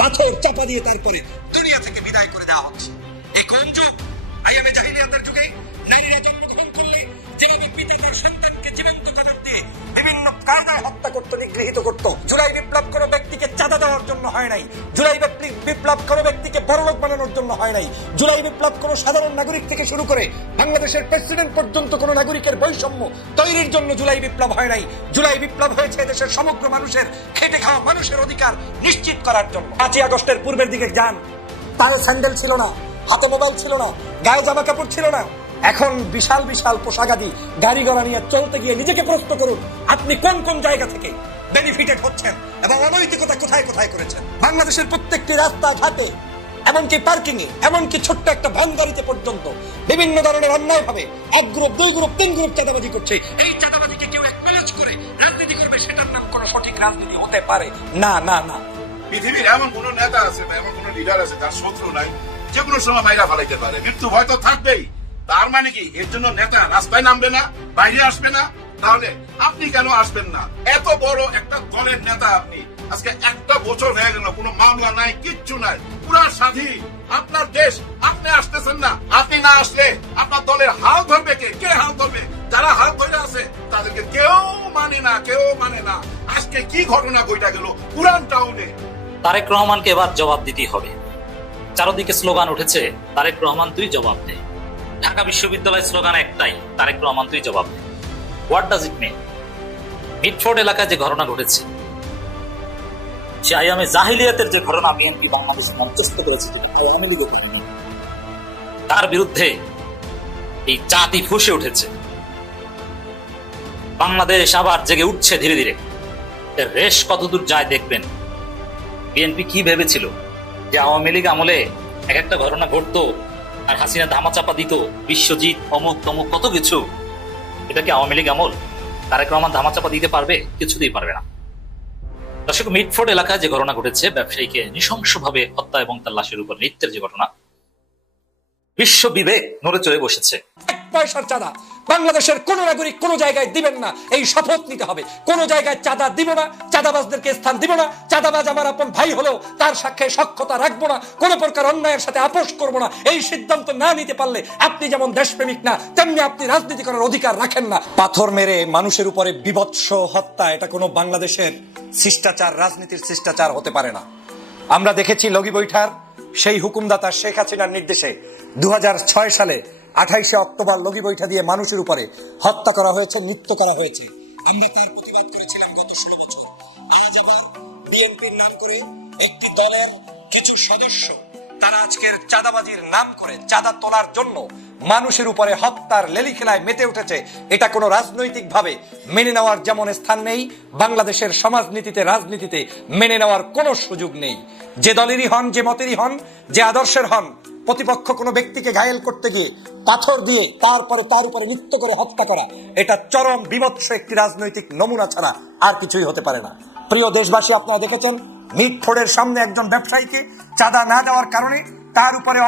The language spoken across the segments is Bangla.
পাথর চাপা দিয়ে তারপরে দুনিয়া থেকে বিদায় করে দেওয়া হচ্ছে। এই কোন যুগ? আইয়ামে জাহিলিয়াতের যুগে নারীরা জন্মগ্রহণ করলে যেভাবে পিতা তার সন্তানকে জীবন্ত কাটার দিয়ে বিভিন্ন কায়দায় হত্যা করতো, নিগৃহীত করতো। জুলাই বিপ্লব কোনো ব্যক্তিকে চাঁদা দেওয়ার জন্য হয় নাই। জুলাই বিপ্লব কোনো ব্যক্তিকে বড়লোক বানানোর জন্য হয় নাই। জুলাই বিপ্লব কোনো সাধারণ নাগরিক থেকে শুরু করে বাংলাদেশের প্রেসিডেন্ট পর্যন্ত কোনো নাগরিকের বৈষম্য তৈরির জন্য জুলাই বিপ্লব হয় নাই। জুলাই বিপ্লব হয়েছে দেশের সমগ্র মানুষের, খেটে খাওয়া মানুষের অধিকার নিশ্চিত করার জন্য। 5ই আগস্টের পূর্বের দিকে যান, পায়ে স্যান্ডেল ছিল না, হাতে মোবাইল ছিল না, গায়ে জামা কাপড় ছিল না। এখন বিশাল বিশাল পোশাকাদি গাড়ি ঘোড়া নিয়ে চলতে গিয়ে নিজেকে প্রশ্ন করুন, আপনি কোন কোন জায়গা থেকে বেনিফিটেড হচ্ছেন এবং অনৈতিকতা কোথায় কোথায় করেছেন। বাংলাদেশের প্রত্যেকটি রাস্তা ঘাটে, এমনকি পার্কিং এ, এমনকি ছোট্ট একটা ভ্যান গাড়িতে পর্যন্ত বিভিন্ন ধরনের অন্যায় ভাবে 1 গ্রুপ 2 গ্রুপ 3 গ্রুপ চাঁদাবাজি করছে। এই চাঁদাবাজিকে কেউ একনোলেজ করে রাজনীতি করবে, সেটার নাম কোন সঠিক রাজনীতি হতে পারে না। না না, পৃথিবীর এমন কোন নেতা আছে না, এমন কোন লিডার আছে যার শত্রু নাই, যে কোনো সময় মাইরা ফেলাইতে পারে। মৃত্যু ভয় তো থাকবেই। তার মানে কি এর জন্য নেতা রাস্তায় নামবে না, বাইরে আসবে না? তাহলে আপনি কেন আসবেন না? এত বড় একটা দলের নেতা আপনি, আজকে 1 বছর হয়ে গেল, কোনো মামলা নাই, কিচ্ছু নাই, পুরা স্বাধীন আপনার দেশ। আপনি আসতেছেন না। আপনি না আসলে আপনার দলের হাল ধরবে কে? কে হাল ধরবে? যারা হাল ধরে আছে তাদেরকে কেউ মানে না, কেউ মানে না। আজকে কি ঘটনা ঘটা গেল পুরান টাউনে। তারেক রহমানকে এবার জবাব দিতেই হবে। চারদিকে স্লোগান উঠেছে, তারেক রহমান তুই জবাব দে। ঢাকা বিশ্ববিদ্যালয় স্লোগান একটাই, তারেক রহমান তুই জবাব দে। What does it mean? Mitford এলাকায় যে ঘটনা ঘটেছে, সে আইয়ামে জাহিলিয়াতের যে ঘটনা বিএনপি বাংলাদেশে মঞ্চস্থ করেছে, তার বিরুদ্ধে এই জাতি ফুঁসে উঠেছে। বাংলাদেশ আবার জেগে উঠছে ধীরে ধীরে। এর রেশ কতদূর যায় দেখবেন। বিএনপি কি ভেবেছিল যে আওয়ামী লীগ আমলে এক একটা ঘটনা ঘটতো আর হাসিনা ধামাচাপা দিত, বিশ্বজিৎ অমুক তমুক কত কিছু। এটা কি আওয়ামী লীগ আমল? তারেক রহমান ধামাচাপা দিতে পারবে? কিছুতেই পারবে না। দর্শক, মিটফোর্ড এলাকায় যে ঘটনা ঘটেছে, ব্যবসায়ীকে নৃশংসভাবে হত্যা এবং তার লাশের উপর নৃত্যের যে ঘটনা, বিশ্ব বিবেক নড়ে চড়ে বসেছে। 1 পয়সার চাঁদা বাংলাদেশের কোন নাগরিক কোন জায়গায় দিবেন না, এই শপথ নিতে হবে। কোন জায়গায় চাঁদা দিব না, চাঁদাবাজদেরকে স্থান দিব না। চাঁদাবাজ আমার আপন ভাই হলেও তার সাথে সখ্যতা রাখবো না, কোন প্রকার অন্যায়ের সাথে আপোষ করবো না। এই সিদ্ধান্ত না নিতে পারলে আপনি যেমন দেশপ্রেমিক না, তেমনি আপনি রাজনীতি করার অধিকার রাখেন না। পাথর মেরে মানুষের উপরে বিভৎস হত্যা, এটা কোনো বাংলাদেশের শিষ্টাচার, রাজনীতির শিষ্টাচার হতে পারে না। আমরা দেখেছি লগি বৈঠার সেই হুকুমদাতা শেখ হাসিনার নির্দেশে 2006 সালে 28শে অক্টোবর লগি বৈঠা দিয়ে মানুষের উপরে হত্যা করা হয়েছে, নৃত্য করা হয়েছে। আমরা তার প্রতিবাদ করেছিলাম গত 16 বছর। আজ আবার বিএনপির নাম করে একটি দলের কিছু সদস্য তারা আজকের চাঁদাবাজির নাম করে চাঁদা তোলার জন্য মানুষের উপরে হত্যার লেলি খেলায় মেতে উঠেছে। এটা কোনো রাজনৈতিক ভাবে মেনে নেওয়ার যেমন স্থান নেই, বাংলাদেশের সমাজনীতিতে, রাজনীতিতে মেনে নেওয়ার কোনো সুযোগ নেই। যে দলেরই হন, যে মতেরই হন, যে আদর্শের হন, প্রতিপক্ষ কোনো ব্যক্তিকে ঘায়েল করতে গিয়ে পাথর দিয়ে তারপরে তার উপরে নৃত্য করে হত্যা করা, এটা চরম বিভৎস একটি রাজনৈতিক নমুনা ছাড়া আর কিছুই হতে পারে না। প্রিয় দেশবাসী, আপনারা দেখেছেন মিটফোর্ডের সামনে একজন ব্যবসায়ীকে চাঁদা না দেওয়ার কারণে তার উপরে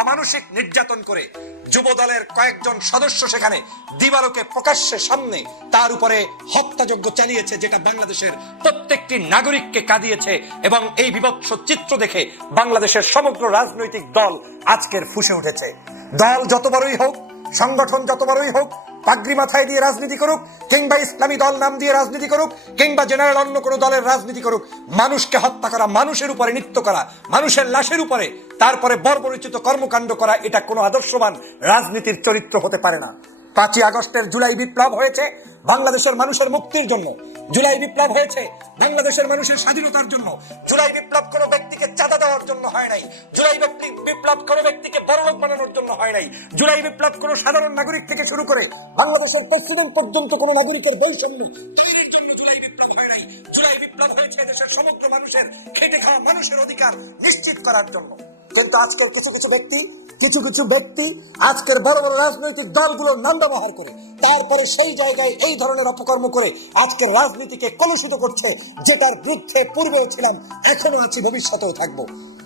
অমানসিক নির্যাতন করে যুব দলের কয়েকজন সদস্য সেখানে দিবালোকে প্রকাশ্যে সামনে তার উপরে হত্যাযজ্ঞ চালিয়েছে, যেটা বাংলাদেশের প্রত্যেকটি নাগরিককে কাঁদিয়েছে। এবং এই বিভৎস চিত্র দেখে বাংলাদেশের সমগ্র রাজনৈতিক দল আজকের ফুঁসে উঠেছে। দল যত বড়ই হোক, সংগঠন যত বড়ই হোক, পাগড়ি মাথায় দিয়ে রাজনীতি করুক, কিংবা ইসলামী দল নাম দিয়ে রাজনীতি করুক, কিংবা জেনারেল অন্য কোনো দলের রাজনীতি করুক, মানুষকে হত্যা করা, মানুষের উপরে নৃত্য করা, মানুষের লাশের উপরে তারপরে বর্বরচিত কর্মকাণ্ড করা, এটা কোনো আদর্শবান রাজনীতির চরিত্র হতে পারে না। 5ই আগস্টের জুলাই বিপ্লব হয়েছে বাংলাদেশের মানুষের মুক্তির জন্য। জুলাই বিপ্লব হয়েছে বাংলাদেশের মানুষের স্বাধীনতার জন্য। জুলাই বিপ্লব কোনো ব্যক্তিকে চাঁদা দেওয়ার জন্য হয় নাই। জুলাই বিপ্লব কোনো ব্যক্তিকে বড়লোক বানানোর জন্য হয় নাই। জুলাই বিপ্লব কোনো সাধারণ নাগরিক থেকে শুরু করে বাংলাদেশের প্রেসিডেন্ট পর্যন্ত কোনো নাগরিকের বৈষম্য তৈরির জন্য জুলাই বিপ্লব হয় নাই। জুলাই বিপ্লব হয়েছে দেশের সমগ্র মানুষের, খেটে খাওয়া মানুষের অধিকার নিশ্চিত করার জন্য। কিন্তু আজকের কিছু কিছু ব্যক্তি আজকের বড় বড় রাজনৈতিক দলগুলোর নাম ব্যবহার করে তারপরে সেই জায়গায় এই ধরনের অপকর্ম করে আজকের রাজনীতিকে কলুষিত করছে, যেটার বিরুদ্ধে পূর্বেও ছিলাম, এখনো আছি, ভবিষ্যতেও থাকবো।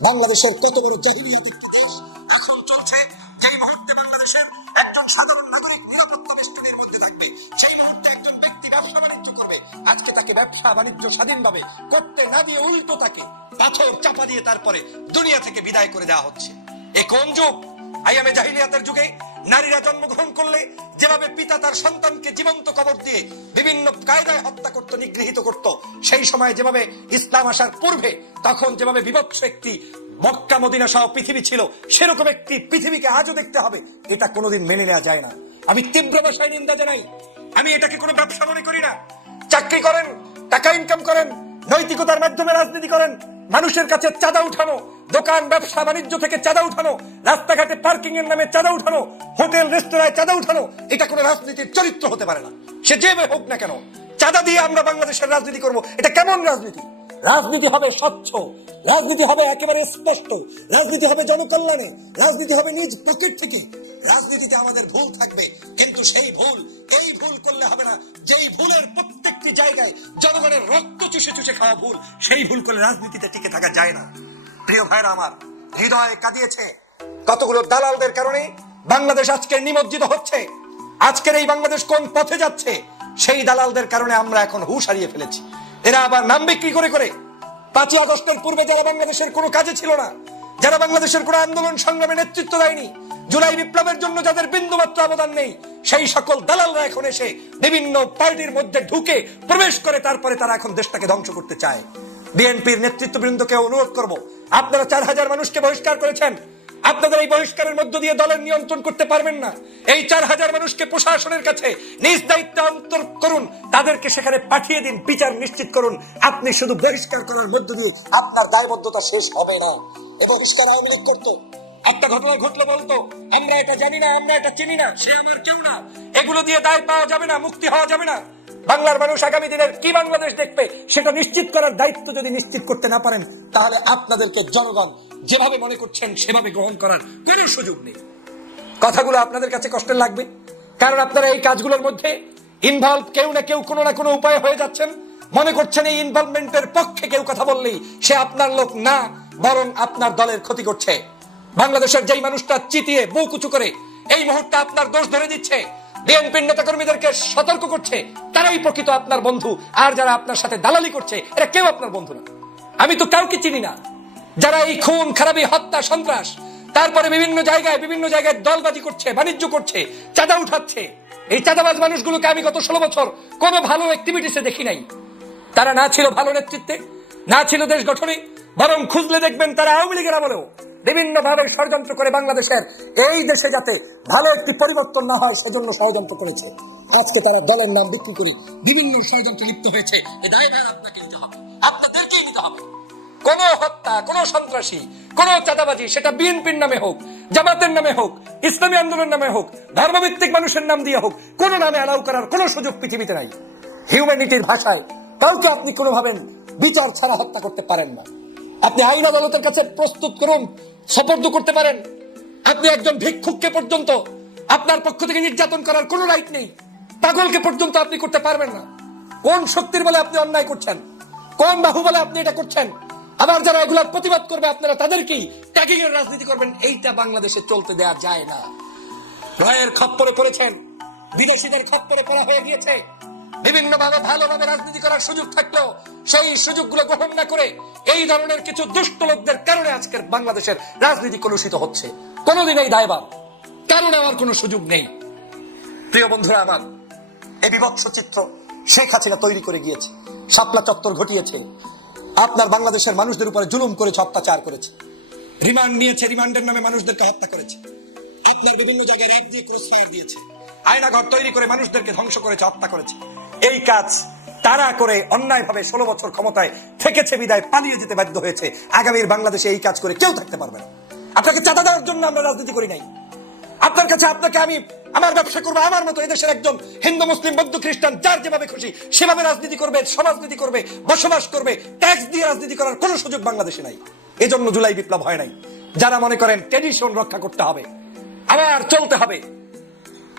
বাংলাদেশের কত বড় জাহিলিয়াতের দেশ এখন চলছে। যেই মুহূর্তে বাংলাদেশের একজন সাধারণ নাগরিক নিরাপত্তা বেষ্টনীর মধ্যে থাকবে, সেই মুহূর্তে একজন ব্যক্তি ব্যবসা বাণিজ্য করবে, আজকে তাকে ব্যবসা বাণিজ্য স্বাধীনভাবে করতে না দিয়ে উল্টো তাকে পাথর চাপা দিয়ে তারপরে দুনিয়া থেকে বিদায় করে দেওয়া হচ্ছে। এ কোন যুগ? আইয়ামে জাহিলিয়াতের যুগে নারীরা জন্মগ্রহণ করলে যেভাবে পিতা তার সন্তানকে জীবন্ত কবর দিয়ে বিভিন্ন কায়দায় হত্যা করত, নিগৃহীত করত, সেই সময় যেভাবে ইসলাম আসার পূর্বে তখন যেভাবে বিভৎস একটি মক্কা মদিনা সহ পৃথিবী ছিল, সেরকম একটি পৃথিবীকে আজও দেখতে হবে, এটা কোনোদিন মেনে নেওয়া যায় না। আমি তীব্র ভাষায় নিন্দা জানাই। আমি এটাকে কোনো ব্যবসা মনে করি না। চাকরি করেন, টাকা ইনকাম করেন, নৈতিকতার মাধ্যমে রাজনীতি করেন, মানুষের কাছে চাঁদা উঠানো, দোকান ব্যবসা বাণিজ্য থেকে চাঁদা উঠানো, রাস্তাঘাটে পার্কিং এর নামে চাঁদা উঠানো, হোটেল রেস্তোরাঁয় চাঁদা উঠানো, এটা কোনো রাজনীতির চরিত্র হতে পারে না। সে যেভাবে হোক না কেন, চাঁদা দিয়ে আমরা বাংলাদেশের রাজনীতি করব, এটা কেমন রাজনীতি? রাজনীতি হবে স্বচ্ছ, রাজনীতি হবে একেবারে স্পষ্ট, রাজনীতি হবে জনকল্যাণে, রাজনীতি হবে নিজ পকেট থেকে। রাজনীতিতে আমাদের ভুল থাকবে, কিন্তু সেই ভুল এই ভুল করলে হবে না যেই ভুলের প্রত্যেকটি জায়গায় জনগণের রক্ত চুষে চুষে খাওয়া ভুল, সেই ভুল করলে রাজনীতিতে টিকে থাকা যায় না। প্রিয় ভাইরা আমার, হৃদয় কাঁদিয়েছে কতগুলো দালালদের কারণে বাংলাদেশ আজকে নিমজ্জিত হচ্ছে। আজকের এই বাংলাদেশ কোন পথে যাচ্ছে, সেই দালালদের কারণে আমরা এখন হুঁশ হারিয়ে ফেলেছি। এরা আবার নাম বিক্রি করে করে 5ই আগস্টের পূর্বে যারা বাংলাদেশের কোনো কাজে ছিল না, যারা বাংলাদেশের কোনো আন্দোলন সংগ্রামে নেতৃত্ব দেয়নি, জুলাই বিপ্লবের জন্য যাদের বিন্দুমাত্র অবদান নেই, সেই সকল দালালরা এখন এসে বিভিন্ন পার্টির মধ্যে ঢুকে প্রবেশ করে তারপরে তারা এখন দেশটাকে ধ্বংস করতে চায়। বিএনপির নেতৃত্ববৃন্দকে অনুরোধ করব, আপনারা 4000 মানুষকে বহিষ্কার করেছেন, আপনাদের এই বহিষ্কারের মধ্য দিয়ে দলের নিয়ন্ত্রণ করতে পারবেন না। এই 4000 মানুষকে প্রশাসনের কাছে নিজ দায়িত্ব অন্তর করুন, তাদেরকে সেখানে পাঠিয়ে দিন, বিচার নিশ্চিত করুন। আপনি শুধু বহিষ্কার করার মধ্য দিয়ে আপনার দায়বদ্ধতা শেষ হবে না। এই বহিষ্কার আওয়ামী লীগ করতো, একটা ঘটনা ঘটলো বলতো আমরা এটা জানি না, আমরা এটা চিনি না, সে আমার কেউ না। এগুলো দিয়ে দায় পাওয়া যাবে না, মুক্তি হওয়া যাবে না। বাংলার মানুষ আগামী দিনের কি বাংলাদেশ দেখবে সেটা নিশ্চিত করার দায়িত্ব যদি নিশ্চিত করতে না পারেন, তাহলে আপনাদেরকে জনগণ যেভাবে মনে করছেন সেভাবে গ্রহণ করার কোনো সুযোগ নেই। কথাগুলো আপনাদের কাছে কষ্টের লাগবে, কারণ আপনারা এই কাজগুলোর মধ্যে ইনভলভ, কেউ না কেউ কোনো না কোনো উপায় হয়ে যাচ্ছেন। মনে করছেন এই ইনভলভমেন্টের পক্ষে কেউ কথা বললেই সে আপনার লোক না, বরং আপনার দলের ক্ষতি করছে। বাংলাদেশের যেই মানুষটা চিতিয়ে বুক উঁচু করে এই মুহূর্তে আপনার দোষ ধরে দিচ্ছে, বিএনপির নেতাকর্মীদেরকে সতর্ক করছে, তারাই প্রকৃত আপনার বন্ধু। আর যারা আপনার সাথে দালালি করছে এরা কেউ আপনার বন্ধু না। আমি তো কাউকে চিনি না যারা এই খুন খারাপি, হত্যা, সন্ত্রাস, তারপরে বিভিন্ন জায়গায় দলবাজি করছে, বাণিজ্য করছে, চাঁদা উঠাচ্ছে। এই চাঁদাবাজ মানুষগুলোকে আমি গত 16 বছর কোনো ভালো অ্যাক্টিভিটিসে দেখি নাই। তারা না ছিল ভালো নেতৃত্বে, না ছিল দেশ গঠনে, বরং খুঁজলে দেখবেন তারা আওয়ামী লীগের আমলেও বিভিন্ন ভাবে ষড়যন্ত্র করে বাংলাদেশের এই দেশে যাতে ভালো একটি পরিবর্তন না হয় সেজন্য ষড়যন্ত্র করেছে। আজকে তারা দলের নাম বিক্রি করে বিভিন্ন ষড়যন্ত্রে লিপ্ত হয়েছে। এই দায়ভার আপনাকে নিতে হবে, আপনাদেরকেই নিতে হবে। কোন হত্যা, কোন সন্ত্রাসী, কোন চাঁদাবাজি, সেটা বিএনপির নামে হোক, জামাতের নামে হোক, ইসলামী আন্দোলনের নামে হোক, ধর্মভিত্তিক মানুষের নাম দিয়ে হোক, কোন নামে অ্যালাউ করার কোন সুযোগ পৃথিবীতে নাই। হিউম্যানিটির ভাষায় কাউকে আপনি কোনোভাবে বিচার ছাড়া হত্যা করতে পারেন না। আপনি আইন আদালতের কাছে প্রস্তুত করুন, সোপর্দ করতে পারেন। আপনি একজন ভিক্ষুককে পর্যন্ত আপনার পক্ষ থেকে নির্যাতন করার কোনো রাইট নেই, পাগলকে পর্যন্ত আপনি করতে পারবেন না। কোন শক্তির বলে আপনি অন্যায় করছেন, কোন বাহু বলে আপনি এটা করছেন? আবার যারা এগুলার প্রতিবাদ করবে আপনারা তাদেরকেই ট্যাগিং এর রাজনীতি করবেন, এইটা বাংলাদেশে চলতে দেওয়া যায় না। ভয়ের খপ্পরে পড়েছেন, বিদেশিদের খপ্পরে পড়া হয়ে গিয়েছে। বিভিন্ন ভাবে ভালোভাবে রাজনীতি করার সুযোগ থাকলেও সেই সুযোগগুলো গ্রহণ না করে এই ধরনের কিছু দুষ্ট লোকদের কারণে আজকের বাংলাদেশের রাজনীতি কলুষিত হচ্ছে। কোনোদিন এই দায়ভার কারণ আমার কোনো সুযোগ নেই। প্রিয় বন্ধুরা আমার, এই বিভৎস চিত্র শেখ হাসিনা তৈরি করে গিয়েছে, শাপলা চত্বর ঘটিয়েছে, আপনার বাংলাদেশের মানুষদের উপরে জুলুম করেছে, অত্যাচার করেছে, রিমান্ড নিয়েছে, রিমান্ডের নামে মানুষদেরকে হত্যা করেছে, আপনার বিভিন্ন জায়গায় র্যাব দিয়ে ক্রসফায়ার দিয়েছে, আয়নাঘর তৈরি করে মানুষদেরকে ধ্বংস করেছে, হত্যা করেছে। এই কাজ তারা করে অন্যায়ভাবে 16 বছর ক্ষমতায় থেকেছে বিদায় পালিয়ে যেতে বাধ্য হয়েছে। আগামীর বাংলাদেশে এই কাজ করে কেউ থাকতে পারবে না। আপনাকে চাঁদা দেওয়ার জন্য আমরা রাজনীতি করি নাই। আপনার কাছে আপনাকে আমি আমার ব্যবসা করবো, আমার মতো এদেশের একজন হিন্দু, মুসলিম, বৌদ্ধ, খ্রিস্টান যার যেভাবে খুশি সেভাবে রাজনীতি করবে, সমাজনীতি করবে, বসবাস করবে, ট্যাক্স দিয়ে রাজনীতি করার কোনো সুযোগ বাংলাদেশে নাই। এজন্য জুলাই বিপ্লব হয় নাই। যারা মনে করেন ট্রেডিশন রক্ষা করতে হবে, আবার চলতে হবে,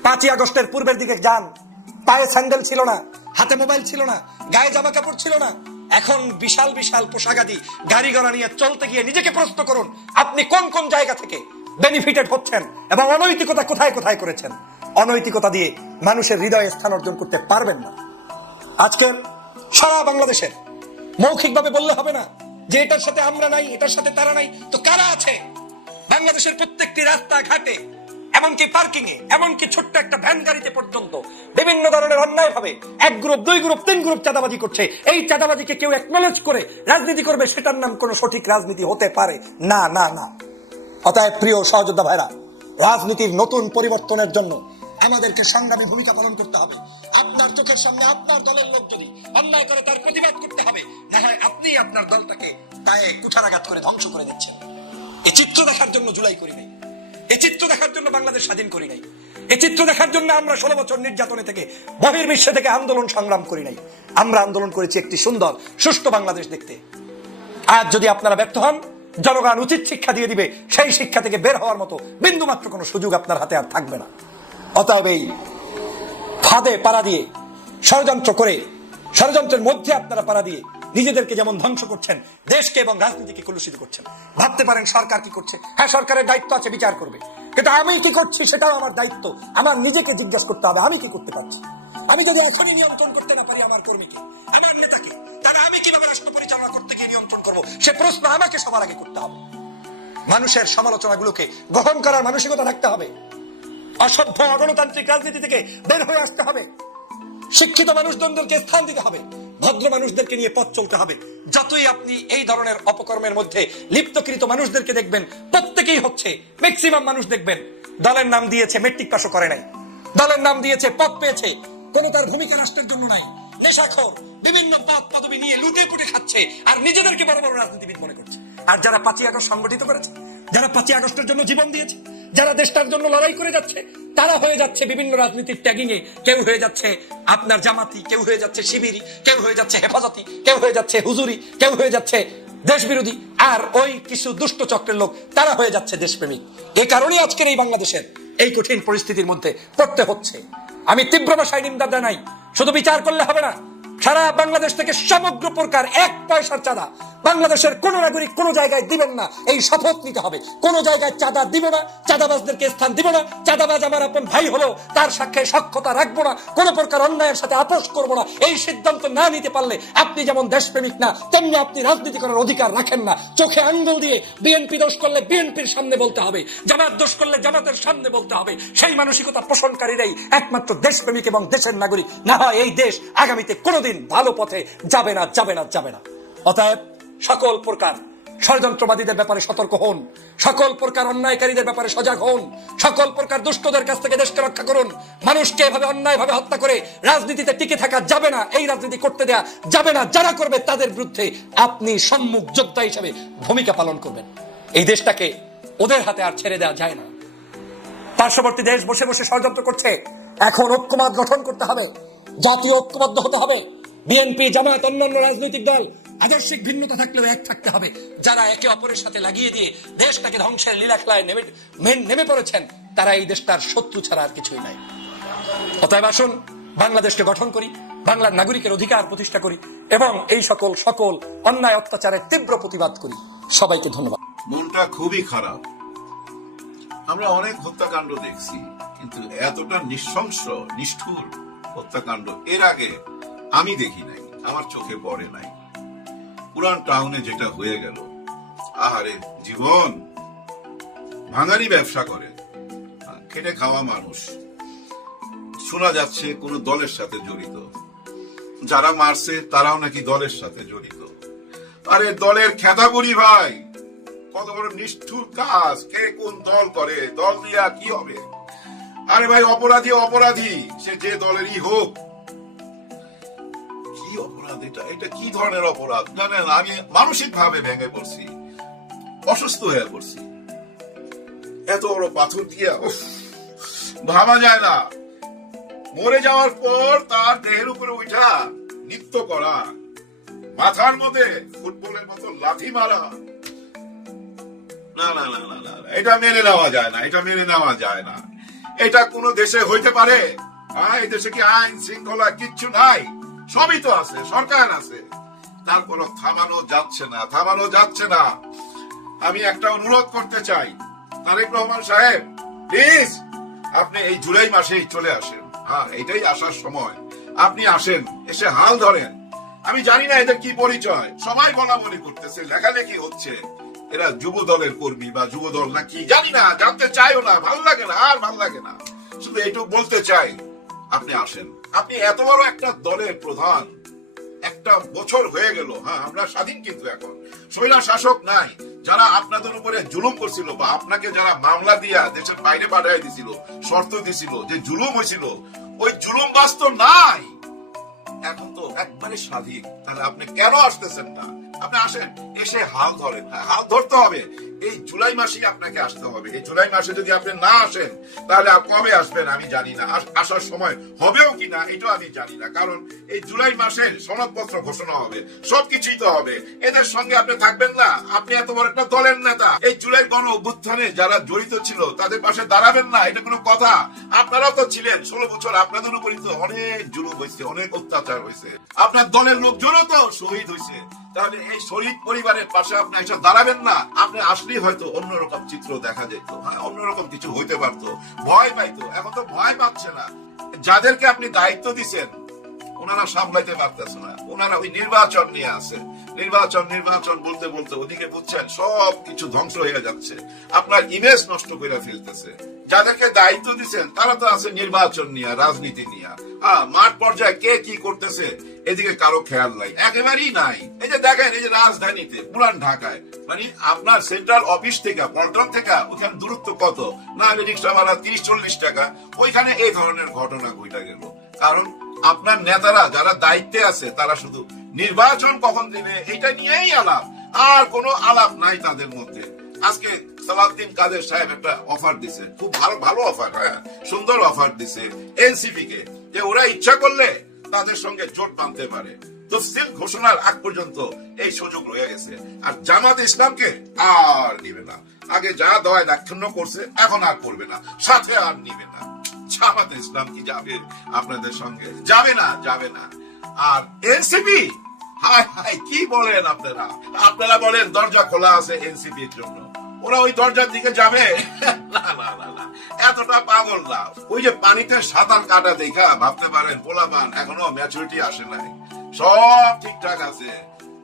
5ই আগস্টের পূর্বের দিকে যান। পায়ে স্যান্ডেল ছিল না, হাতে মোবাইল ছিল না, গায়ে জামা কাপড় ছিল না। এখন বিশাল বিশাল পোশাকাদি গাড়ি ঘোড়া নিয়ে চলতে গিয়ে নিজেকে প্রশ্ন করুন, আপনি কোন কোন জায়গা থেকে বেনিফিটেড হচ্ছেন এবং অনৈতিকতা কোথায় কোথায় করেছেন। অনৈতিকতা দিয়ে মানুষের হৃদয়ে স্থান অর্জন করতে পারবেন না। আজকে সারা বাংলাদেশের মৌখিকভাবে বললে হবে না, যে এটার সাথে আমরা নাই, এটার সাথে তারা নাই, তো কারা আছে? বাংলাদেশের প্রত্যেকটি রাস্তা ঘাটে, এমনকি পার্কিং এ, এমনকি ছোট্ট একটা ভ্যান গাড়িতে পর্যন্ত বিভিন্ন ধরনের অন্যায় ভাবে 1 গ্রুপ 2 গ্রুপ 3 গ্রুপ চাঁদাবাজি করছে। এই চাঁদাবাজিকে কেউ একনলেজ করে রাজনীতি করবে, সেটার নাম কোন সঠিক রাজনীতি হতে পারে না না না। অতএব প্রিয় সহযোদ্ধা ভাইরা, রাজনীতির নতুন পরিবর্তনের জন্য আমাদেরকে সংগ্রামী ভূমিকা পালন করতে হবে। আপনার চোখের সামনে আপনার দলের লোক যদি অন্যায় করে তার প্রতিবাদ করতে হবে, না হয় আপনি আপনার দলটাকে গায়ে কুঠারাঘাত করে ধ্বংস করে দিচ্ছেন। এই চিত্র দেখার জন্য জুলাই করি নাই, এই চিত্র দেখার জন্য বাংলাদেশ স্বাধীন করি নাই, এই চিত্র দেখার জন্য আমরা 16 বছর নির্যাতনে থেকে বহির্বিশ্ব থেকে আন্দোলন সংগ্রাম করি নাই। আমরা আন্দোলন করেছি একটি সুন্দর সুষ্ঠু বাংলাদেশ দেখতে। আজ যদি আপনারা ব্যর্থ হন, জনগণ উচিত শিক্ষা দিয়ে দিবে, সেই শিক্ষা থেকে বের হওয়ার মতো বিন্দুমাত্র কোনো সুযোগ আপনার হাতে আর থাকবে না। অতএব এই ফাঁদে পাড়া দিয়ে ষড়যন্ত্র করে, ষড়যন্ত্রের মধ্যে আপনারা পাড়া দিয়ে নিজেদেরকে যেমন ধ্বংস করছেন, দেশকে এবং রাজনীতিকে কলুষিত করছেন। ভাবতে পারেন সরকার কি করছে? হ্যাঁ, সরকারের দায়িত্ব আছে বিচার করবে, কিন্তু আমি কি করছি সেটাও আমার দায়িত্ব। আমার নিজেকে জিজ্ঞাসা করতে হবে, আমি কি করতে পারছি। আমি যদি এখনই নিয়ন্ত্রণ করতে না পারি আমার কর্মীকে, আমার নেতাকে, তাহলে আমি কিভাবে রাষ্ট্র পরিচালনা করতে গিয়ে নিয়ন্ত্রণ করবো? সে প্রশ্ন আমাকে সবার আগে করতে হবে। মানুষের সমালোচনাগুলোকে গ্রহণ করার মানসিকতা থাকতে হবে। অসভ্য অগণতান্ত্রিক রাজনীতি থেকে বের হয়ে আসতে হবে। শিক্ষিত মানুষজনদেরকে স্থান দিতে হবে, ভদ্র মানুষদেরকে নিয়ে পথ চলতে হবে। যতই আপনি এই ধরনের অপকর্মের মধ্যে লিপ্তকৃত মানুষদেরকে দেখবেন, প্রত্যেকেই হচ্ছে, ম্যাক্সিমাম মানুষ দেখবেন দলের নাম দিয়েছে, মেট্রিক পাসও করে নাই, দলের নাম দিয়েছে, পদ পেয়েছে, কোন তার ভূমিকা রাষ্ট্রের জন্য নাই, নেশাখোর, বিভিন্ন পদ পদবি নিয়ে লুটে পুটে খাচ্ছে, আর নিজেদেরকে বড় বড় রাজনীতিবিদ মনে করছে। আর যারা 5ই আগস্ট সংগঠিত করেছে, যারা 5ই আগস্টের জন্য জীবন দিয়েছে, যারা দেশটার জন্য লড়াই করে যাচ্ছে, তারা হয়ে যাচ্ছে বিভিন্ন রাজনীতির ট্যাগিং এ। কেউ হয়ে যাচ্ছে আপনার জামাতি, কেউ হয়ে যাচ্ছে শিবিরি, কেউ হয়ে যাচ্ছে হেফাজতি, কেউ হয়ে যাচ্ছে হুজুরি, কেউ হয়ে যাচ্ছে দেশ বিরোধী, আর ওই কিছু দুষ্ট চক্রের লোক তারা হয়ে যাচ্ছে দেশপ্রেমিক। এই কারণেই আজকের এই বাংলাদেশের এই কঠিন পরিস্থিতির মধ্যে পড়তে হচ্ছে। আমি তীব্র ভাষায় নিন্দা জানাই। শুধু বিচার করলে হবে না, সারা বাংলাদেশ থেকে সমগ্র প্রকার 1 পয়সার চাঁদা বাংলাদেশের কোন নাগরিক কোন জায়গায় দিবেন না, এই শপথ নিতে হবে। কোন জায়গায় চাঁদা দিব না, চাঁদাবাজদেরকে স্থান দিব না, চাঁদাবাজ আমার আপন ভাই হলেও তার সাক্ষে সক্ষতা রাখবো না, কোন প্রকার অন্যায়ের সাথে আপোষ করবো না। এই সিদ্ধান্ত না নিতে পারলে আপনি যেমন দেশপ্রেমিক না, তেমনি আপনি রাজনীতি করার অধিকার রাখেন না। চোখে আঙ্গুল দিয়ে বিএনপি দোষ করলে বিএনপির সামনে বলতে হবে, জামাত দোষ করলে জামাতের সামনে বলতে হবে। সেই মানসিকতা পোষণকারীরাই একমাত্র দেশপ্রেমিক এবং দেশের নাগরিক। না হয় এই দেশ আগামীতে কোনোদিন ভালো পথে যাবে না, যাবে না, যাবে না। অতএব সকল প্রকার ষড়যন্ত্রবাদীদের ব্যাপারে সতর্ক হন, সকল প্রকার অন্যায়কারীদের ব্যাপারে সজাগ হন, সকল প্রকার দুষ্টদের কাছ থেকে দেশকে রক্ষা করুন। মানুষকে এভাবে অন্যায়ভাবে হত্যা করে রাজনীতিতে টিকে থাকা যাবে না, এই রাজনীতি করতে দেয়া যাবে না। যারা করবে তাদের বিরুদ্ধে আপনি সম্মুখ যোদ্ধা হিসেবে ভূমিকা পালন করবেন। এই দেশটাকে ওদের হাতে আর ছেড়ে দেওয়া যায় না। পার্শ্ববর্তী দেশ বসে বসে ষড়যন্ত্র করছে, এখন ঐক্যমত গঠন করতে হবে, জাতীয় ঐক্যবদ্ধ হতে হবে। বিএনপি, জামাত, অন্যান্য রাজনৈতিক দল আদর্শিক ভিন্নতা থাকলেও এক থাকতে হবে। যারা একে অপরের সাথে লাগিয়ে দিয়ে দেশটাকে ধ্বংসের লীলাখেলায় নেমে পড়েছেন, তারা এই দেশটার শত্রু ছাড়া আর কিছুই নাই। অতএব আসুন বাংলাদেশকে গঠন করি, বাংলার নাগরিকের অধিকার প্রতিষ্ঠা করি এবং এই সকল অন্যায় অত্যাচারের তীব্র প্রতিবাদ করি। সবাইকে ধন্যবাদ। মনটা খুবই খারাপ। আমরা অনেক হত্যাকাণ্ড দেখছি, কিন্তু এতটা নৃশংস নিষ্ঠুর হত্যাকাণ্ড এর আগে আমি দেখি নাই, আমার চোখে পড়ে নাই। পুরান টাউনে যেটা হয়ে গেল, আহারে জীবন, ভাঙারি ব্যবসা করে, খেটে খাওয়া মানুষ, শোনা যাচ্ছে কোন দলের সাথে জড়িত, যারা মারছে তারাও নাকি দলের সাথে জড়িত। আরে দলের খেতাবুড়ি ভাই, কত বড় নিষ্ঠুর কাজ! কে কোন দল করে, দল দিয়া কি হবে? আরে ভাই, অপরাধী অপরাধী, সে যে দলেরই হোক। কি অপরাধ এটা? এটা কি ধরনের অপরাধ জানেন? আমি মানসিক ভাবে ভেঙে পড়ছি, অসুস্থ হয়ে পড়ছি। এত বড় পাথর দিয়া ভাবা যায় না। মরে যাওয়ার পর তার দেহের উপরে উঠা নৃত্য করা, মাথার মধ্যে ফুটবলের মতো লাথি মারা, না না না না না, এটা মেনে নেওয়া যায় না, এটা মেনে নেওয়া যায় না। এটা কোন দেশে হইতে পারে? এই দেশে কি আইন শৃঙ্খলা কিচ্ছু নাই? সবই তো আছে, সরকার আছে, তারপরও থামানো যাচ্ছে না, থামানো যাচ্ছে না। আমি একটা অনুরোধ করতে চাই, তারেক রহমান সাহেব, প্লিজ আপনি এই জুলাই মাসেই চলে আসেন। হ্যাঁ, এটাই আসার সময়। আপনি আসেন, এসে হাল ধরেন। আমি জানি না এদের কি পরিচয়, সবাই বলা বলি করতেছে, লেখালেখি হচ্ছে, এরা যুব দলের কর্মী বা যুব দল না কি জানি না, জানতে চাইও না, ভালো লাগে না, আর ভালো লাগে না। শুধু এইটুকু বলতে চাই, আপনি আসেন, আপনি এত বড় একটা দলের প্রধান, একটা বছর হয়ে গেল, হ্যাঁ আমরা স্বাধীন, কিন্তু এখন স্বৈরা শাসক নাই, যারা আপনাদের উপরে জুলুম করছিল বা আপনাকে যারা মামলা দিয়া দেশের বাইরে পাঠিয়ে দিছিল, শর্ত দিছিল, যে জুলুম হয়েছিল, ওই জুলুম বাস্তব নাই, এখন তো একবারে স্বাধীন। তাহলে আপনি কেন আসতেছেন না? আপনি আসেন, এসে হাল ধরেন, হাল ধরতে হবে। এই জুলাই মাসেই আপনাকে আসতে হবে। এই জুলাই মাসে যদি আপনি না আসেন, তাহলে কবে আসবেন আমি জানি না, আসার সময় হবেও কিনা এটাও আমি জানি না, কারণ এই জুলাই মাসে সনদপত্র ঘোষণা হবে, সবকিছুই তো হবে। এদের সঙ্গে আপনি থাকবেন না? আপনি এত বড় একটা দলের নেতা, এই জুলাই গণ অভ্যুত্থানে যারা জড়িত ছিল তাদের পাশে দাঁড়াবেন না? এটা কোনো কথা? আপনারাও তো ছিলেন 16 বছর, আপনাদের উপরই তো অনেক জুলুম হয়েছে, অনেক অত্যাচার হয়েছে, আপনার দলের লোকজনও তো শহীদ হয়েছে। তাহলে এই শহীদ পরিবারের পাশে আপনি এসে দাঁড়াবেন না? আপনি আসলেই হয়তো অন্যরকম চিত্র দেখা যেত, হ্যাঁ অন্যরকম কিছু হইতে পারতো, ভয় পাইতো। এখন তো ভয় পাচ্ছে না। যাদেরকে আপনি দায়িত্ব দিচ্ছেন ওনারা সামলাইতে পারতেছে না, ওনারা ওই নির্বাচন নিয়ে আছে, নির্বাচন নির্বাচন বলতে বলতে ওদিকে বুঝছেন সব কিছু ধ্বংস হয়ে যাচ্ছে, আপনার ইমেজ নষ্ট করে ফেলতেছে। যাদেরকে দায়িত্ব দিচ্ছেন তারা তো আছে নির্বাচন নিয়ে, রাজনীতি নিয়ে, মাঠ পর্যায়ে কে কি করতেছে এদিকে কারো খেয়াল নাই, একেবারেই নাই। এই যে দেখেন, এই যে রাজধানীতে পুরান ঢাকায়, মানে আপনার সেন্ট্রাল অফিস থেকে পল্টন থেকে ওখানে দূরত্ব কত, না হলে রিক্সা ভাড়া 30-40 টাকা, ওইখানে এই ধরনের ঘটনা ঘটে গেল। কারণ আপনার নেতারা যারা দায়িত্বে আছে তারা শুধু নির্বাচন কখন দিবে এটা নিয়েই আলাপ, আর কোনো আলাপ নাই তাদের মধ্যে। আজকে সালাউদ্দিন কাদের সাহেব একটা অফার দিছে, খুব ভালো ভালো অফার, হ্যাঁ সুন্দর অফার দিছে এনসিপি কে, যে ওরা ইচ্ছা করলে তাদের সঙ্গে জোট বাঁধতে পারে। তফসিল ঘোষণার আগ পর্যন্ত এই সুযোগ রয়ে গেছে। আর জামাত ইসলামকে আর নিবে না, আগে যা দয় দাক্ষিণ্য করছে এখন আর করবে না, সাথে আর নিবে না। জামাত ইসলাম কি যাবে আপনাদের সঙ্গে? যাবে না, যাবে না। আর এনসিপি, হায় হায় কি বলেন আপনারা? আপনারা বলেন দরজা খোলা আছে এনসিপির জন্য, ওরা ওই দরজার দিকে যাবে? না না না না, এতটা পাগল না। ওই যে পানিতে সাঁতার কাটা দেখা ভাবতে পারেন পোলাপান এখনো ম্যাচুরিটি আসে নাই, সব ঠিকঠাক আছে।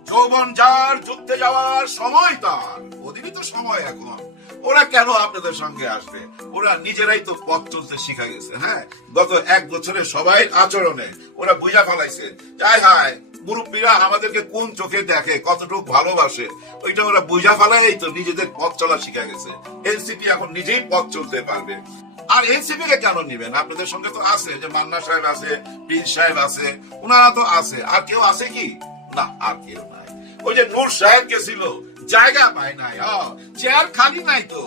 যৌবন যার, যুদ্ধে যাওয়ার সময় তার, ওদিনই তো সময় এখন। ওরা কেন আপনাদের সঙ্গে আসবে? ওরা নিজেরাই তো পথ চলতে শিখা গেছে। হ্যাঁ, গত 1 বছরে সবাই আচরণে ওরা বুঝা ফেলাইছে, যাই হায় মুরব্বীরা আমাদেরকে কোন চোখে দেখে, কতটুকু ভালোবাসে, ওইটা ওরা বুঝা ফেলাই তো নিজেদের পথ চলা শিখা গেছে। এনসিপি এখন নিজেই পথ চলতে পারবে। আর এনসিপি কে কেন নিবেন? আপনাদের সঙ্গে তো আছে, যে মান্না সাহেব আছে, প্রিন্স সাহেব আছে, ওনারা তো আছে। আর কেউ আছে কি? না, আর কেউ নাই। ওই যে নূর সাহেব গেছিল, জায়গা পায় নাই, চেয়ার খালি নাই তো।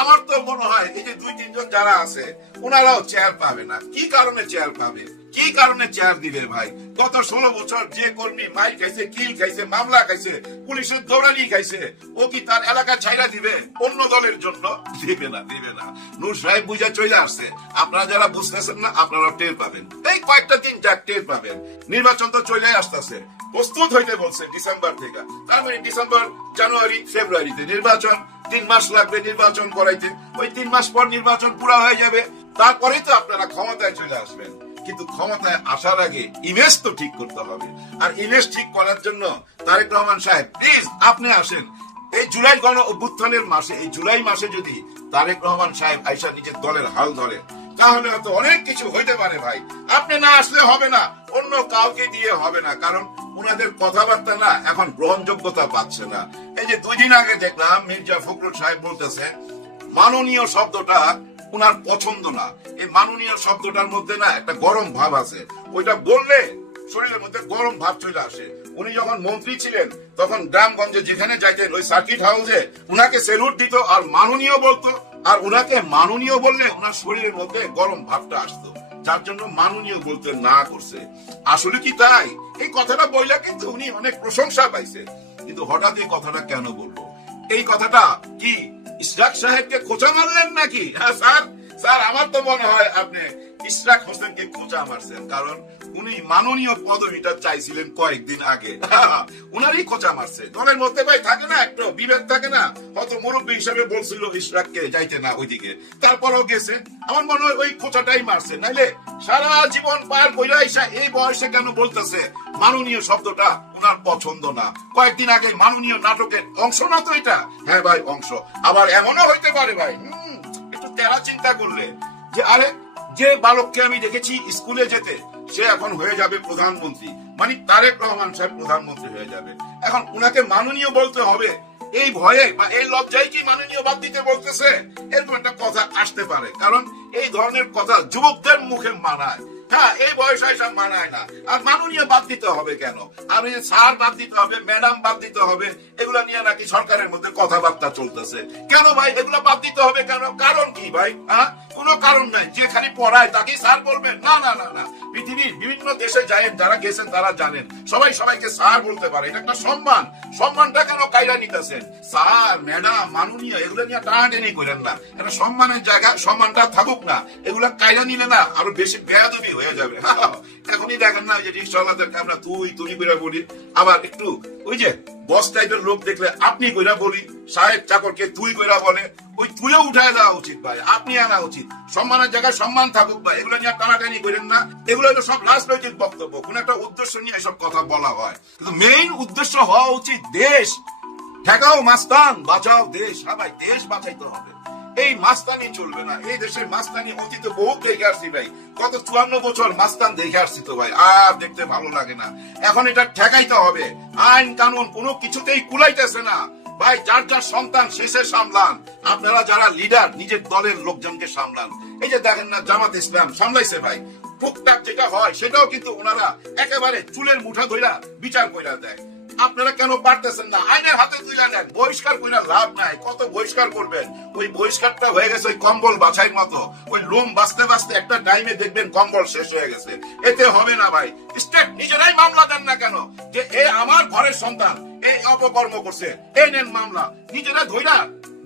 আমার তো মনে হয় এই যে 2-3 জন যারা আছে ওনারাও চেয়ার পাবে না। কি কারণে চেয়ার পাবে? কি কারণে চেয়ার দিবে ভাই? গত 16 বছর যে কর্মী মাইল খাইছে, কিল খাইছে, মামলা খাইছে, পুলিশের দৌড়ানি খাইছে, ও কি তার এলাকা ছাইড়া দিবে অন্য দলের জন্য? দিবে না, দিবে না। নূর সাহেব বুঝা চলে আসছে। আপনারা যারা বুঝতেছেন না, আপনারা টের পাবেন, এই কয়েকটা দিন যাক টের পাবেন। নির্বাচন তো চলে আসতেছে, প্রস্তুত হইতে বলছে ডিসেম্বর থেকে। তার মানে ডিসেম্বর, জানুয়ারি, ফেব্রুয়ারিতে নির্বাচন, 3 মাস লাগবে নির্বাচন করাইতে। ওই 3 মাস পর নির্বাচন পুরা হয়ে যাবে, তারপরেই তো আপনারা ক্ষমতায় চলে আসবেন। কিন্তু ক্ষমতায় আসার আগে ইমেজ তো ঠিক করতে হবে। আর ইমেজ ঠিক করার জন্য তারেক রহমান সাহেব প্লিজ আপনি আসেন। এই জুলাই গণ অভ্যুত্থানের মাসে, এই জুলাই মাসে যদি তারেক রহমান সাহেব আইসা নিজের দলের হাল ধরে, তাহলে হয়তো অনেক কিছু হইতে পারে ভাই। আপনি না আসলে হবে না, অন্য কাউকে দিয়ে হবে না, কারণ ওনাদের কথাবার্তা না এখন গ্রহণযোগ্যতা পাচ্ছে না। এই যে 2 দিন আগে দেখলাম মির্জা ফখরুল সাহেব বলতেছে মাননীয় শব্দটা ওনার পছন্দ না। এই মাননীয় শব্দটার মধ্যে না একটা গরম ভাব আছে, ওইটা বললে শরীরের মধ্যে গরম ভাব চলে আসে। উনি যখন মন্ত্রী ছিলেন তখন গ্রামগঞ্জে যেখানে যাইতেন ওই সার্কিট হাউসে উনাকে সেলুট দিত আর মাননীয় বলতো, আর উনাকে মাননীয় বললে ওনার শরীরের মধ্যে গরম ভাবটা আসতো, যার জন্য মাননীয় বলতে না করছে। আসলে কি তাই? এই কথাটা বইলা কিন্তু উনি অনেক প্রশংসা পাইছে, কিন্তু হঠাৎ এই কথাটা কেন বলবো? এই কথাটা কি ইসরাক সাহেবকে খোঁচা মারলেন নাকি? হ্যাঁ স্যার, স্যার আমার তো মনে হয় আপনি ইশরাক হোসেনকে খোঁচা মারছেন, কারণ উনি মাননীয় পদবিটা চাইছিলেন কয়েকদিন আগে। উনারই খোঁচা মারছে। দলের মধ্যে ভাই থাকে না একটু বিভেদ থাকে না, হয়তো মুরব্বী হিসেবে বলছিল ইশরাককে যাইতে না ওইদিকে, তারপরও গেছে। আমার মনে হয় ওই খোঁচাটাই মারছে, নাইলে সারা জীবন পার কইরা আইসা এই বয়সে কেন বলতেছে মাননীয় শব্দটা উনার পছন্দ না। কয়েকদিন আগে মাননীয় নাটকের অংশ না তো এটা? হ্যাঁ ভাই অংশ। আবার এমনও হইতে পারে ভাই, একটু তেরা চিন্তা করলে, যে আরে যে বালককে আমি দেখেছি স্কুলে যেতে, সে এখন হয়ে যাবে প্রধানমন্ত্রী, মানে তারেক রহমান সাহেব প্রধানমন্ত্রী হয়ে যাবে। এখন উনাকে মাননীয় বলতে হবে এই ভয়ে বা এই লজ্জায় কি মাননীয় বাদ দিতে বলতেছে? এরকম একটা কথা আসতে পারে, কারণ এই ধরনের কথা যুবকদের মুখে মানায়। হ্যাঁ, এই বয়সে এসব মানায় না। আর মাননীয় বাদ দিতে হবে কেন? আর এই স্যার বাদ দিতে হবে, ম্যাডাম বাদ দিতে হবে, এগুলা নিয়ে নাকি সরকারের মধ্যে কথাবার্তা চলতেছে। কেন ভাই এগুলা বাদ দিতে হবে কেন? কারণ কি ভাই? হ্যাঁ, কোনো কারণ নাই। যে খালি পড়ায় তাকে স্যার বলবেন? না না না না, পৃথিবীর বিভিন্ন দেশে যায় যারা গেছেন তারা জানেন, সবাই সবাইকে স্যার বলতে পারে। এটা একটা সম্মান। সম্মানটা কেন কাইরা নিতেছেন? স্যার ম্যাডাম মাননীয় এগুলো নিয়ে টানাটানি করেন না। এটা সম্মানের জায়গা, সম্মানটা থাকুক না। এগুলা কাইরা নিলে না আরো বেশি বেয়াদবি হয়ে যাবে। এখনই দেখেন না যে রিক্সাওয়ালাদেরকে আমরা তুই তুমি করে বলি, আবার একটু ওই যে বস টাইপের লোক দেখলে আপনি কইরা বলি, সাহেব চাকরকে তুই কইরা বলে, ওই তুইও উঠায় দেওয়া উচিত ভাই, আপনি আনা উচিত। সম্মানের জায়গায় সম্মান থাকুক ভাই, এগুলো নিয়ে টানাটানি করেন না। এগুলো হলো সব রাজনৈতিক বক্তব্য, কোন একটা উদ্দেশ্য নিয়ে এসব কথা বলা হয়, কিন্তু মেইন উদ্দেশ্য হওয়া উচিত দেশ ঠেকাও মাস্তান, বাঁচাও দেশ। হ্যাঁ ভাই, দেশ বাঁচাইতে হবে। এই মাস্তানি চলবে না। এই দেশের মাস্তানি অতীতে বহু দেখে আসছি ভাই, গত 54 বছর মাস্তান দেখে আসছি তো ভাই, আর দেখতে ভালো লাগে না। এখন এটা ঠেকাইতে হবে। আইন কানুন কোনো কিছুতেই কুলাইতেছে না ভাই। যার যার সন্তান শেষে সামলান। আপনারা যারা লিডার নিজের দলের লোকজনকে সামলান। এই যে দেখেন না জামাত ইসলাম সামলাইছে ভাই, টুকটাক যেটা হয় সেটাও কিন্তু ওনারা একেবারে চুলের মুঠা ধইরা বিচার কইরা দেয়। আপনারা কেন পারতেছেন না? আইনের হাতে তুলে নেন। বহিষ্কার কইরা লাভ নাই। কত বহিষ্কার করবেন? ওই বহিষ্কারটা হয়ে গেছে ওই কম্বল বাছাইয়ের মতো। ওই লোম বাঁচতে বাঁচতে একটা টাইমে দেখবেন কম্বল শেষ হয়ে গেছে। এতে হবে না ভাই। স্টেট নিজেরাই মামলা দেন না কেন যে এ আমার ঘরের সন্তান, এই অপকর্ম করছে, এই নেন মামলা। নিজেরা ধইরা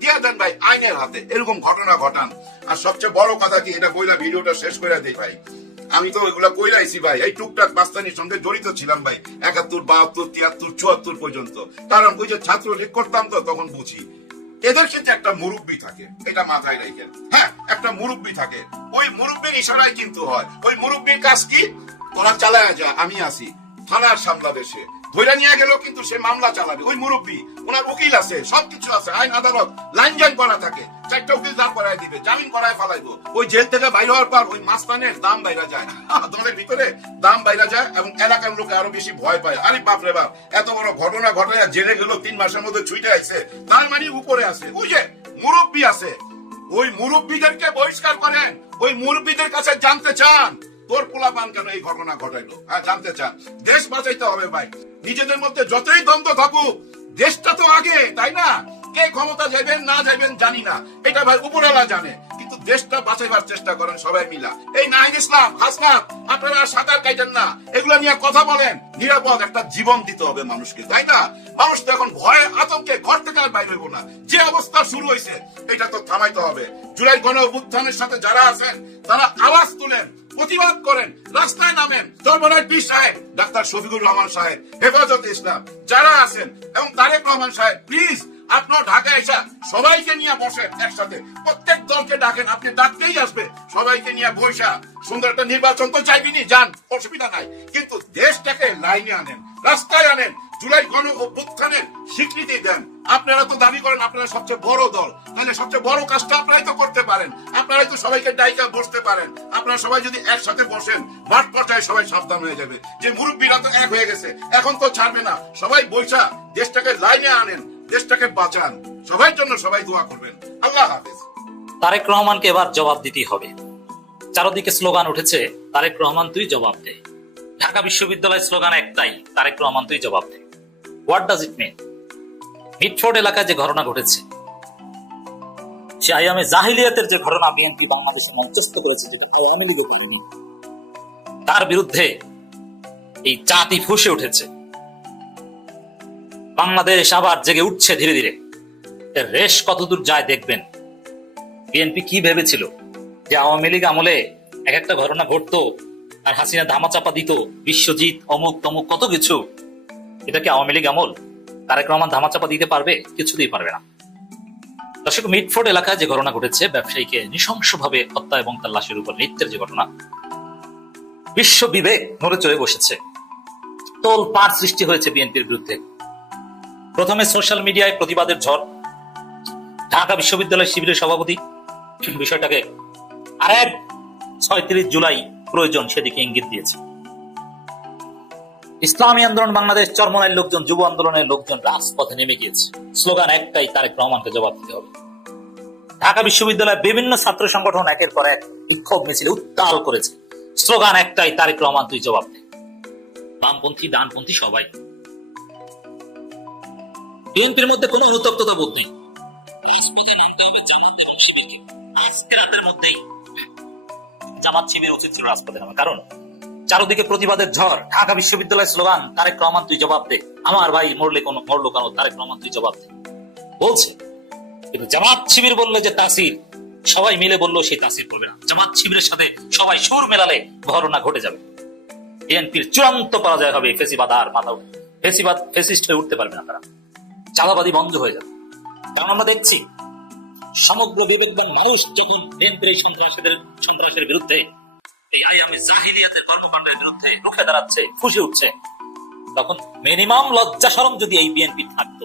দিয়ে দেন ভাই আইনের হাতে। এরকম ঘটনা ঘটান। আর সবচেয়ে বড় কথা কি, এটা বইলা ভিডিওটা শেষ করে দেই ভাই, আমি তো ওইগুলা কইরাইছি ভাই, এই টুকটাক মাস্তানির সঙ্গে জড়িত ছিলাম ভাই 71, 72, 73, 74 পর্যন্ত। কারণ ওই যে ছাত্র লীগ করতাম তো তখন বুঝি এদের কিন্তু একটা মুরব্বী থাকে, এটা মাথায় রাখেন। হ্যাঁ, একটা মুরব্বী থাকে, ওই মুরব্বীর ইশারায় কিন্তু হয়। ওই মুরব্বীর কাজ কি? তোরা চালায় যা, আমি আসি। থানার সামলাবে সে, ধইরা নিয়ে গেল কিন্তু সে মামলা চালাবে। ওই মুরব্বী, ওনার উকিল আছে, সবকিছু আছে, আইন আদালত লাইন জাইন করা থাকে। 4টা উকিল দাঁড় করায় দিবে, জামিন করায় ফালাইবো। ওই জেল থেকে বাইরে হওয়ার পর ওই মাস্তানের দাম বাইরা যায়, দলের ভিতরে দাম বাইরা যায়, এবং এলাকার লোকে আরো বেশি ভয় পায়। আরে বাপ রে বাপ, এত বড় ঘটনা ঘটায় জেলে গেল, 3 মাসের মধ্যে ছুটে আসছে, তার মানে উপরে আছে। ওই যে মুরব্বী আছে, ওই মুরব্বীদেরকে বহিষ্কার করেন। ওই মুরব্বীদের কাছে জানতে চান তোর পোলাপান কেন এই ঘটনা ঘটাইলো। হ্যাঁ, জানতে চান। দেশ বাঁচাইতে হবে ভাই। নিজেদের মধ্যে যতই দ্বন্দ্ব থাকুক, দেশটা তো আগে, তাই না? কে ক্ষমতা যাবেন না যাবেন জানি না, এটা ভাই উপরওয়ালা জানে, কিন্তু দেশটা বাঁচাইবার চেষ্টা করেন সবাই মিলা। এই নাহিদ ইসলাম, হাসনাত, আপনারা সাঁতার কাটেন না, এগুলো নিয়ে কথা বলেন। নিরাপদ একটা জীবন দিতে হবে মানুষকে, তাই না? মানুষ তো এখন ভয়ে আতঙ্কে ঘর থেকে আর বাইরে হইব না। যে অবস্থা শুরু হয়েছে এটা তো থামাইতে হবে। জুলাই গণ অভ্যুত্থানের সাথে যারা আছেন তারা আওয়াজ তুলেন, প্রতিবাদ করেন, রাস্তায় নামেন। চরমনায় পীর সাহেব, ডাক্তার শফিকুর রহমান সাহেব, হেফাজতে ইসলাম যারা আছেন, এবং তারেক রহমান সাহেব, প্লিজ আপনার ঢাকায় এসে সবাইকে নিয়ে বসেন একসাথে। প্রত্যেক দলকে ডাকেন, আপনি ডাকতেই আসবে। সবাইকে নিয়ে বৈশা সুন্দর একটা নির্বাচন তো চাইবিনি, যান, অসুবিধা নাই, কিন্তু দেশটাকে লাইনে আনেন, রাস্তায় আনেন। জুলাই গণ অভ্যুত্থানের স্বীকৃতি দেন। আপনারা তো দাবি করেন আপনারা সবচেয়ে বড় দল, তাহলে সবচেয়ে বড় কাজটা আপনারাই তো করতে পারেন। আপনারাই তো সবাইকে ডাইকা বসতে পারেন। আপনারা সবাই যদি একসাথে বসেন, মাঠ পর্যায়ে সবাই সাবধান হয়ে যাবে যে মুরব্বীরা তো এক হয়ে গেছে, এখন তো ছাড়বে না। সবাই বৈশা দেশটাকে লাইনে আনেন, দেশটাকে বাঁচান। সবার জন্য সবাই দোয়া করবেন। আল্লাহ হাফেজ। তারেক রহমানকে এবার জবাব দিতেই হবে। চারদিকে স্লোগান উঠেছে, তারেক রহমান তুই জবাব দে। ঢাকা বিশ্ববিদ্যালয়ের স্লোগান একটাই, তারেক রহমান তুই জবাব দে। What does it mean? Mitford এলাকায় যে ঘটনা ঘটেছে, সে আইয়ামে জাহিলিয়াতের যে ঘটনা বিএনপি বাংলাদেশে মঞ্চস্থ করেছে, তার বিরুদ্ধে এই জাতি ফুঁসে উঠেছে। বাংলাদেশ আবার জেগে উঠছে ধীরে ধীরে। এর রেশ কতদূর যায় দেখবেন। বিএনপি কি ভেবেছিল যে আওয়ামী লীগ আমলে এক একটা ঘটনা ঘটতো আর হাসিনা ধামাচাপা দিত, বিশ্বজিৎ অমুক তমুক কত কিছু। এটা কি আওয়ামী লীগ আমল? তারেক রহমান ধামাচাপা দিতে পারবে? কিছুতেই পারবে না। দর্শক, মিটফোর্ড এলাকায় যে ঘটনা ঘটেছে, ব্যবসায়ীকে নৃশংসভাবে হত্যা এবং তার লাশের উপর নৃত্যের যে ঘটনা, বিশ্ব বিবেক নড়ে চড়ে বসেছে। তোলপাড় সৃষ্টি হয়েছে বিএনপির বিরুদ্ধে। প্রথমে সোশ্যাল মিডিয়ায় প্রতিবাদের ঝড়। ঢাকা বিশ্ববিদ্যালয় শিবিরের সভাপতি বিষয়টাকে আরেক ৩৬ জুলাই প্রয়োজন সেদিকে ইঙ্গিত দিয়েছে। ইসলামী আন্দোলন বাংলাদেশ, চরমনাইয়ের লোকজন, যুব আন্দোলনের লোকজন রাজপথে নেমে গিয়েছে। স্লোগান একটাই, তারেক রহমানকে জবাব দিতে হবে। ঢাকা বিশ্ববিদ্যালয়ের বিভিন্ন ছাত্র সংগঠন একের পর এক বিক্ষোভ মিছিলে উত্তাল করেছে। স্লোগান একটাই, তারেক রহমান তুই জবাব দে। বামপন্থী, ডানপন্থী সবাই। বিএনপির মধ্যে কোনো অনুতপ্ততা বোধ নেই। রাজপথে নামতে হবে জামাত এবং শিবিরকে। আজকে রাতের মধ্যেই জামাত শিবির উচিত ছিল রাজপথে নামা, কারণ চারদিকে প্রতিবাদের ঝড়। ঢাকা বিশ্ববিদ্যালয়ের স্লোগান, তারেক রহমান তুই জবাব দে। আমার ভাই মরলো কেন, তারেক রহমান তুই জবাব দে বলছে। কিন্তু জামাত শিবির বললে যে তাসির, সবাই মিলে বললো সেই তাসির করবে না। জামাত শিবিরের সাথে সবাই সুর মেলালে ঘটনা ঘটে যাবে। বিএনপির চূড়ান্ত পরাজয় হবে। ফেসিবাদ আর মাথা উঠে, ফেসিস্ট হয়ে উঠতে পারবে না তারা। চাঁদাবাদী বন্ধ হয়ে যাবে। কারণ আমরা দেখছি সমগ্র বিবেকবান মানুষ যখন বিএনপির এই সন্ত্রাসের বিরুদ্ধে, এই আইয়ামে জাহিলিয়াতের কর্মকাণ্ডের বিরুদ্ধে রুখে দাঁড়াচ্ছে, ফুঁসে উঠছে, তখন মিনিমাম লজ্জা শরম যদি এই বিএনপি থাকতো,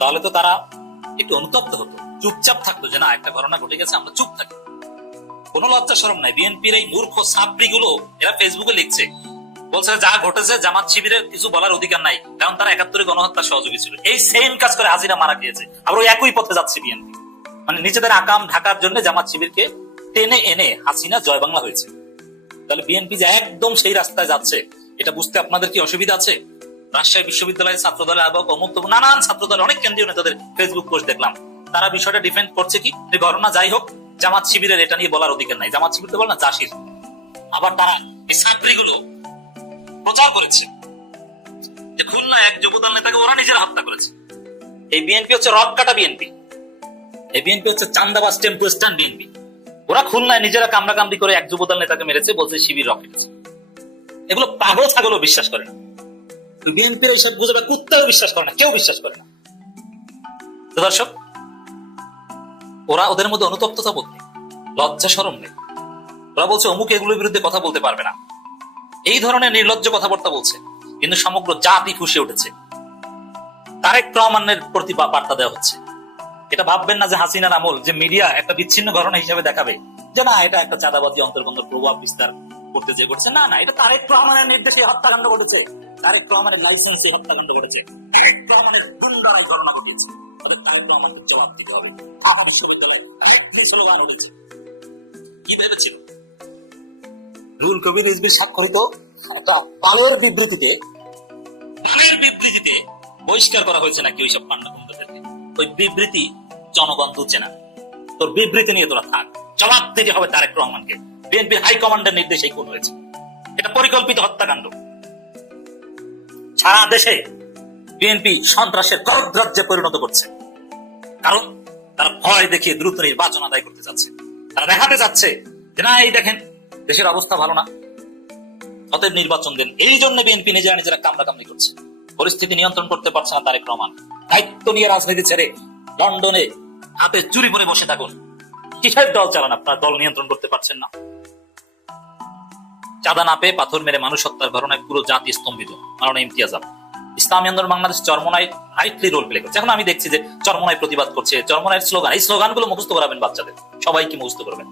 তাহলে তো তারা একটু অনুতপ্ত হতো, চুপচাপ থাকতো যে না, একটা ঘটনা ঘটে গেছে, আমরা চুপ থাকি। কোনো লজ্জা শরম নাই। বিএনপির এই মূর্খ সাপড়ি গুলো এরা ফেসবুকে লিখছে, বলছে যা ঘটেছে জামাত শিবিরের কিছু বলার অধিকার নাই, কারণ তারা ৭১ গণহত্যার সহযোগী ছিল। এই সেম কাজ করে হাসিনা মারা গিয়েছে, আবার ওই একই পথে যাচ্ছে বিএনপি। মানে নিজেদের আকাম ঢাকার জন্য জামাত শিবিরকে টেনে এনে হাসিনা জয় বাংলা হয়েছে। তাহলে বিএনপি যে একদম সেই রাস্তায় যাচ্ছে, এটা বুঝতে আপনাদের কি অসুবিধা আছে? রাজশাহী বিশ্ববিদ্যালয়ের ছাত্র দলের আহ্বায়ক অমুক তমুক নানান ছাত্র দলের অনেক কেন্দ্রীয় নেতাদের ফেসবুক পোস্ট দেখলাম, তারা বিষয়টা ডিফেন্ড করছে কি, যে ঘটনা যাই হোক, জামাত শিবিরের এটা নিয়ে বলার অধিকার নাই। জামাত শিবির তো বল না, জাসির। আবার তারা এই ছাত্রীগুলো প্রচার করেছে যে খুলনা এক যুবদল নেতাকে ওরা নিজেরা হত্যা করেছে। এই বিএনপি হচ্ছে রক কাটা বিএনপি, এই বিএনপি হচ্ছে চান্দাবাজ টেম্পো স্ট্যান্ড বিএনপি। ওরা খুলনায় নিজেরা কামড়াকামড়ি করে এক যুবদল নেতাকে মেরেছে, বলছে শিবির রকেট। এগুলো পাগল ছাগলও বিশ্বাস করে না। বিএনপির এইসব গুজবে কুত্তাও বিশ্বাস করে না, কেউ বিশ্বাস করে না। তো দর্শক, ওদের মধ্যে অনুতপ্ততা বোধ নেই, লজ্জা শরম নেই। ওরা বলছে অমুক এগুলোর বিরুদ্ধে কথা বলতে পারবে না, এই ধরনের নির্লজ্জ কথাবার্তা বলছে। কিন্তু সমগ্র জাতি খুশি উঠেছে। তারেক রহমানের প্রতি বার্তা দেওয়া হচ্ছে। এটা ভাববেন না যে হাসিনার আমল, যে মিডিয়া একটা বিচ্ছিন্ন ঘটনা হিসেবে দেখাবে যে না, এটা একটা চাঁদাবাজি অন্তর্গত প্রভাব বিস্তার করতে যে ঘটেছে। না না, এটা তারেক রহমানের নির্দেশে হত্যাকাণ্ড ঘটেছে, তারেক রহমানের লাইসেন্সে হত্যাকাণ্ড ঘটেছে, তারেক রহমানের গুন্ডারাই ঘটনা ঘটেছে। তারেক রহমানকে জবাব দিতে হবে। ঢাকা বিশ্ববিদ্যালয়ে একই স্লোগান উঠেছে। কি ভেবেছিল রুহুল কবির রিজভির স্বাক্ষরিত একটা বালের বিবৃতিতে বহিষ্কার করা হয়েছে নাকি ওইসব পান্ডাকুণ্ডদেরকে? ওই বিবৃতি জনগণ তুলছে না। তোর বিবৃতি নিয়ে তোরা থাক, জবাব দিতে হবে তারেক রহমানকে। বিএনপির হাইকমান্ডের নির্দেশেই খুন হয়েছে, এটা পরিকল্পিত হত্যাকাণ্ড। সারা দেশে বিএনপি সন্ত্রাসের করদ্রাজ্যে পরিণত করছে, কারণ তারা ভয় দেখিয়ে দ্রুত নির্বাচন আদায় করতে যাচ্ছে। তারা দেখাতে যাচ্ছে যে না, এই দেখেন দেশের অবস্থা ভালো না, অতএব নির্বাচন দেন। এই জন্য বিএনপি নিজেরা কামড়াকামড়ি করছে। পরিস্থিতি নিয়ন্ত্রণ করতে পারছে না তারেক রহমান। দায়িত্ব নিয়ে রাজনীতি ছেড়ে লন্ডনে হাতে চুরি করে বসে থাকুন। কিসের দল চালান? আপনার দল নিয়ন্ত্রণ করতে পারছেন না। চাঁদা না পেয়ে পাথর মেরে মানুষ হত্যার ঘটনায় পুরো জাতি স্তম্ভিত। মাওলানা ইমতিয়াজ আহমেদ। ইসলামী আন্দোলন বাংলাদেশ চরমোনাই হাইটলি রোল প্লে করছে। এখন আমি দেখছি যে চরমোনাই প্রতিবাদ করছে, চরমোনাইয়ের স্লোগান, এই স্লোগানগুলো মুখস্থ করাবেন বাচ্চাদের, সবাইকে মুখস্থ করবেন,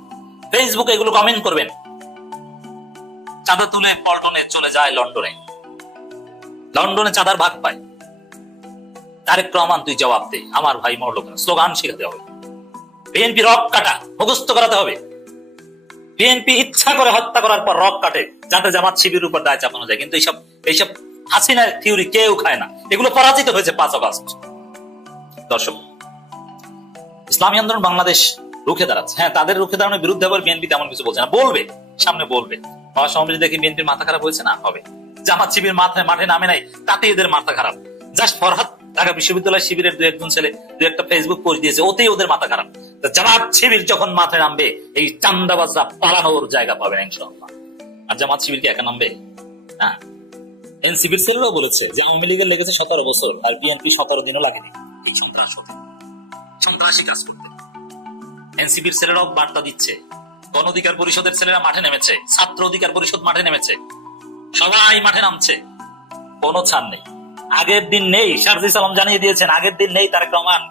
ফেসবুকে এগুলো কমেন্ট করবেন। চাঁদা তুলে পল্টনে চলে যায় লন্ডনে, লন্ডনে চাঁদার ভাগ পায়। তারেক রহমান তুই জবাব দে, আমার ভাই মরলো কেন, স্লোগান শিখাতে হবে। বিএনপি রক কাটা মুখস্থ করাতে হবে। বিএনপি ইচ্ছা করে হত্যা করার পর রক কাটে, যাতে জামাত শিবিরের উপর দায় চাপানো যায়। কিন্তু এইসব হাসিনার থিওরি কেউ খায় না, এগুলো পরাজিত হয়েছে 5 আগস্ট। দর্শক, ইসলামী আন্দোলন বাংলাদেশ রুখে দাঁড়াচ্ছে। হ্যাঁ, তাদের রুখে দাঁড়ানোর বিরুদ্ধে আবার বিএনপি তেমন কিছু বলছে না, বলবে, সামনে বলবে। বাবা সমাবেশ দেখে বিএনপির মাথা খারাপ হয়েছে না, হবে। জামাত শিবির মাঠে নামে নাই, তাতে এদের মাথা খারাপ। জাস্ট ফরহাদ ঢাকা বিশ্ববিদ্যালয় শিবিরের দু একজন ছেলে দু একটা ফেসবুক পোস্ট দিয়েছে, ওতেই ওদের মাথা খারাপ। তো জামাত শিবির যখন মাথায় নামবে, এই চান্দাবাজরা পালানোর জায়গা পাবে না ইনশাআল্লাহ। আর জামাত শিবির কি একা নামবে? হ্যাঁ, এনসিপির ছেলেরাও বলেছে যে আওয়ামী লীগের লেগেছে 17 বছর, আর বিএনপি 17 দিনও লাগেনি এই সন্ত্রাস হতে, সন্ত্রাসী কাজ করতে। এনসিপির ছেলেরাও বার্তা দিচ্ছে, গণ অধিকার পরিষদের ছেলেরা মাঠে নেমেছে, ছাত্র অধিকার পরিষদ মাঠে নেমেছে, সবাই মাঠে নামছে, কোনো ছাড় নেই। আগের দিন নেই, শারজিস আলম জানিয়ে দিয়েছেন আগের দিন নেই তারেক রহমান।